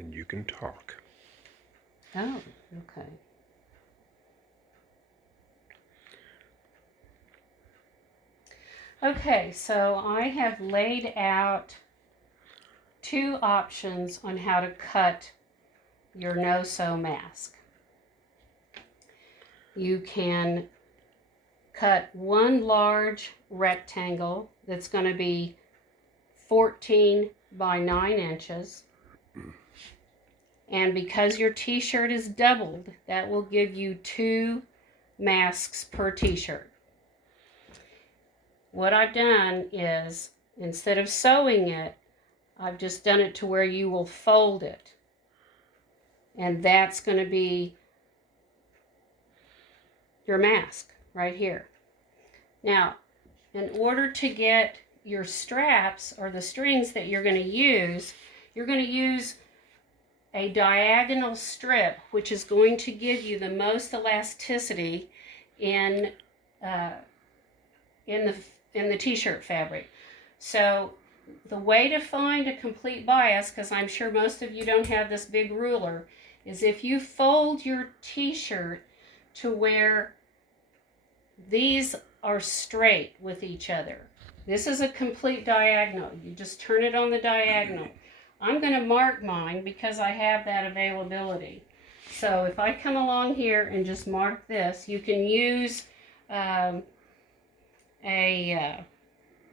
and you can talk. Oh, okay. Okay, so I have laid out two options on how to cut your no-sew mask. You can cut one large rectangle that's going to be 14 by 9 inches. And because your t-shirt is doubled, that will give you 2 masks per t-shirt. What I've done is, instead of sewing it, I've just done it to where you will fold it. And that's going to be your mask right here. Now, in order to get your straps or the strings that you're going to use a diagonal strip, which is going to give you the most elasticity in the t-shirt fabric. So the way to find a complete bias, because I'm sure most of you don't have this big ruler, is if you fold your t-shirt to where these are straight with each other. This is a complete diagonal. You just turn it on the diagonal. I'm going to mark mine because I have that availability. So if I come along here and just mark this, you can use a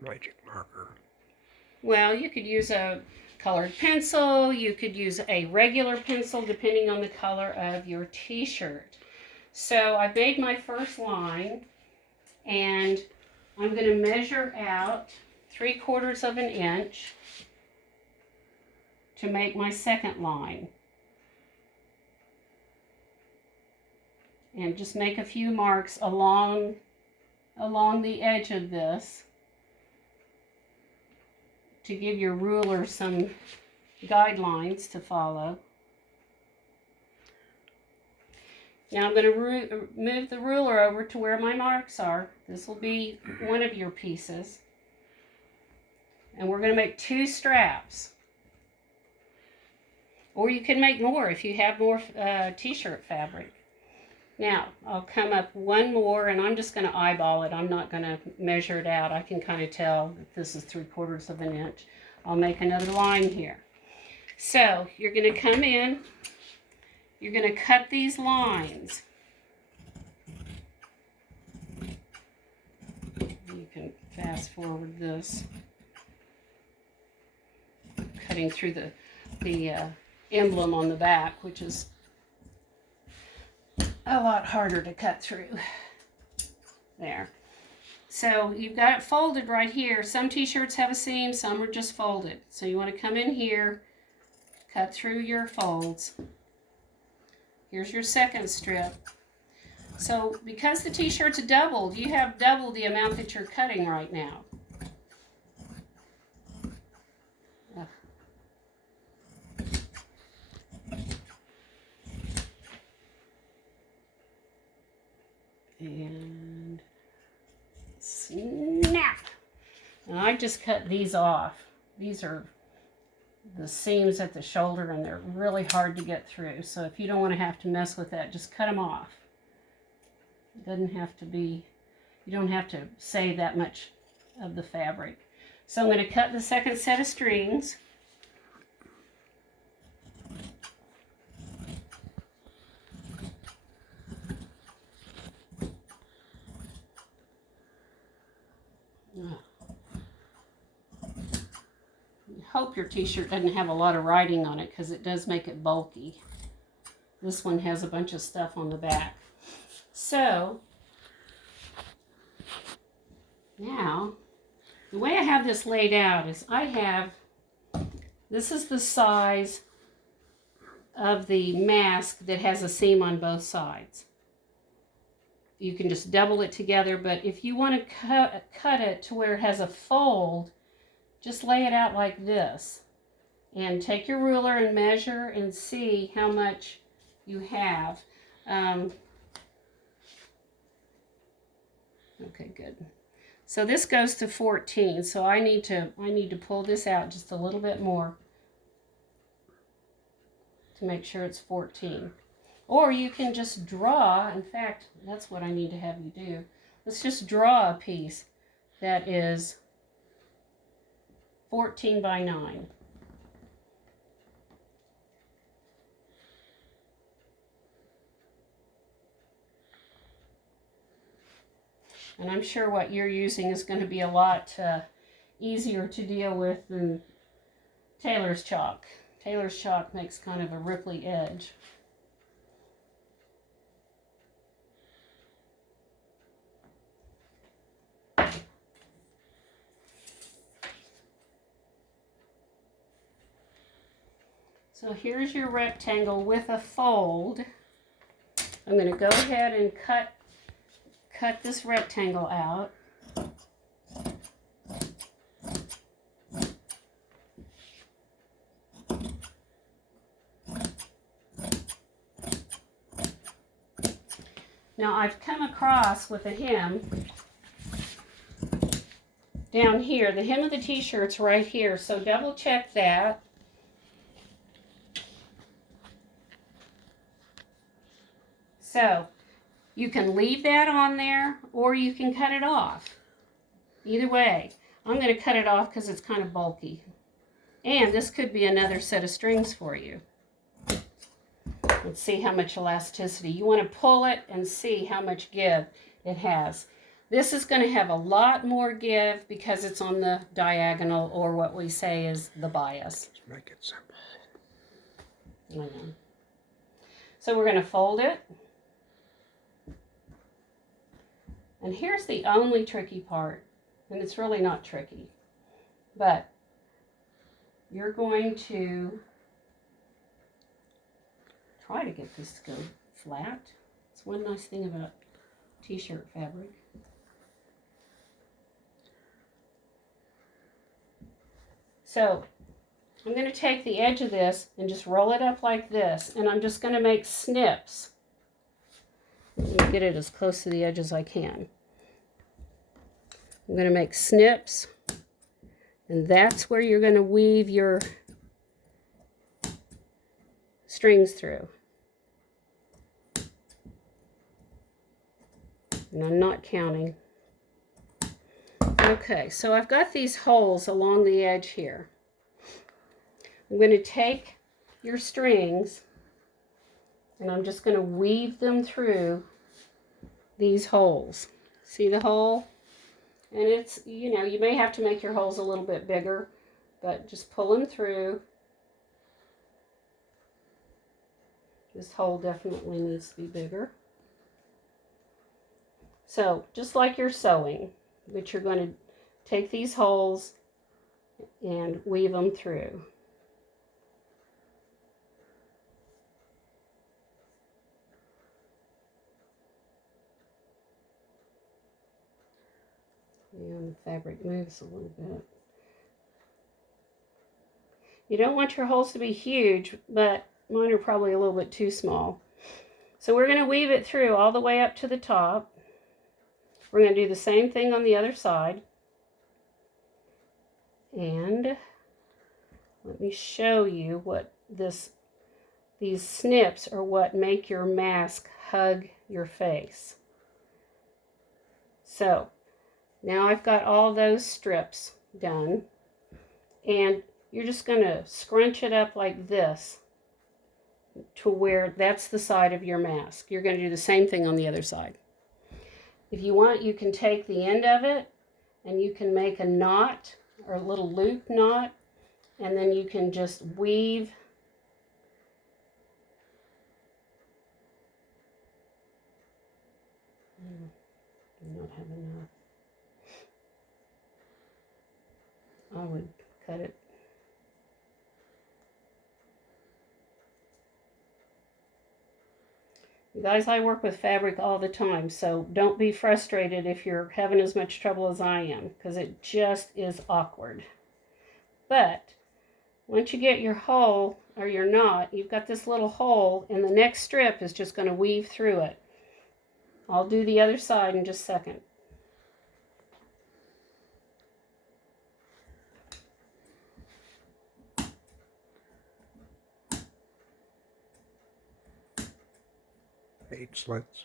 magic marker. Well, you could use a colored pencil. You could use a regular pencil depending on the color of your t-shirt. So I made my first line, and I'm going to measure out 3/4 of an inch to make my second line. And just make a few marks along the edge of this to give your ruler some guidelines to follow. Now I'm going to move the ruler over to where my marks are. This will be one of your pieces. And we're going to make 2 straps. Or you can make more if you have more t-shirt fabric. Now, I'll come up one more, and I'm just going to eyeball it. I'm not going to measure it out. I can kind of tell that this is 3/4 of an inch. I'll make another line here. So, you're going to come in. You're going to cut these lines. You can fast forward this. Cutting through the emblem on the back, which is a lot harder to cut through. There. So you've got it folded right here. Some t-shirts have a seam, some are just folded. So you want to come in here, cut through your folds. Here's your second strip. So because the t-shirt's doubled, you have double the amount that you're cutting right now. And snap. And I just cut these off. These are the seams at the shoulder, and they're really hard to get through. So if you don't want to have to mess with that, just cut them off. It doesn't have to be, you don't have to save that much of the fabric. So I'm going to cut the second set of strings. Hope your t-shirt doesn't have a lot of writing on it, because it does make it bulky. This one has a bunch of stuff on the back. So now the way I have this laid out is this is the size of the mask that has a seam on both sides. You can just double it together, but if you want to cut it to where it has a fold, just lay it out like this, and take your ruler and measure and see how much you have. Okay, good. So this goes to 14, so I need to pull this out just a little bit more. to make sure it's 14. Or you can just draw, in fact, that's what I need to have you do. Let's just draw a piece that is 14 by 9. And I'm sure what you're using is going to be a lot easier to deal with than Taylor's chalk. Taylor's chalk makes kind of a ripply edge. So here's your rectangle with a fold. I'm going to go ahead and cut this rectangle out. Now I've come across with a hem down here. The hem of the t-shirt's right here, so double check that. So you can leave that on there or you can cut it off. Either way, I'm going to cut it off because it's kind of bulky. And this could be another set of strings for you. Let's see how much elasticity. You want to pull it and see how much give it has. This is going to have a lot more give because it's on the diagonal, or what we say is the bias. Let's make it simple. I know. So we're going to fold it. And here's the only tricky part, and it's really not tricky, but you're going to try to get this to go flat. It's one nice thing about t-shirt fabric. So I'm going to take the edge of this and just roll it up like this, and I'm just going to make snips. Let me get it as close to the edge as I can. I'm going to make snips, and that's where you're going to weave your strings through. And I'm not counting. Okay, so I've got these holes along the edge here. I'm going to take your strings and I'm just going to weave them through these holes. See the hole? And it's, you know, you may have to make your holes a little bit bigger, but just pull them through. This hole definitely needs to be bigger. So, just like you're sewing, but you're going to take these holes and weave them through. And the fabric moves a little bit. You don't want your holes to be huge, but mine are probably a little bit too small. So we're going to weave it through all the way up to the top. We're going to do the same thing on the other side. And let me show you what these snips are what make your mask hug your face. So now I've got all those strips done, and you're just going to scrunch it up like this to where that's the side of your mask. You're going to do the same thing on the other side. If you want, you can take the end of it and you can make a knot or a little loop knot, and then you can just weave I don't have enough. I would cut it. You guys, I work with fabric all the time, so don't be frustrated if you're having as much trouble as I am, because it just is awkward. But once you get your hole or your knot, you've got this little hole, and the next strip is just going to weave through it. I'll do the other side in just a second. 8 slits.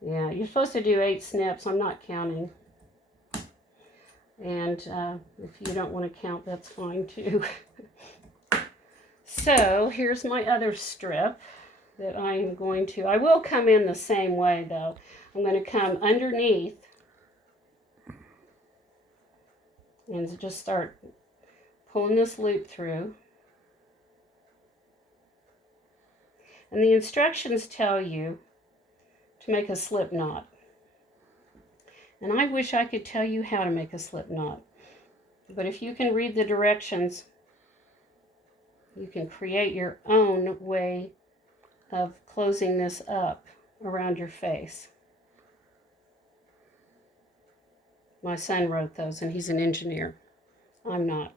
Yeah, you're supposed to do 8 snips. I'm not counting. And if you don't want to count, that's fine too. So here's my other strip that I am going to, I will come in the same way though. I'm going to come underneath and just start pulling this loop through. And the instructions tell you to make a slip knot. And I wish I could tell you how to make a slip knot. But if you can read the directions, you can create your own way of closing this up around your face. My son wrote those, and he's an engineer. I'm not.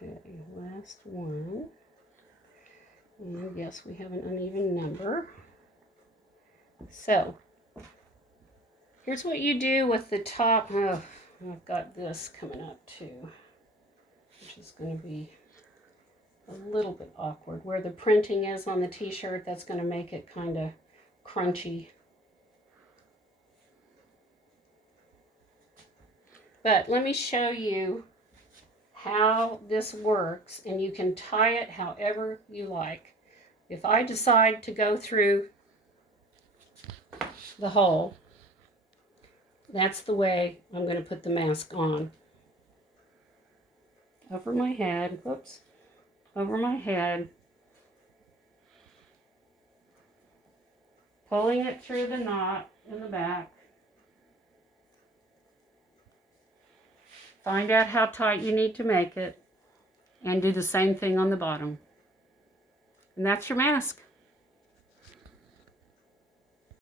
Okay, last one. And yes, we have an uneven number. So, here's what you do with the top. Oh, I've got this coming up too, which is going to be a little bit awkward. Where the printing is on the t-shirt, that's going to make it kind of crunchy. But let me show you how this works, and you can tie it however you like. If I decide to go through the hole, that's the way I'm going to put the mask on. Over my head, whoops, over my head, pulling it through the knot in the back. Find out how tight you need to make it, and do the same thing on the bottom. And that's your mask.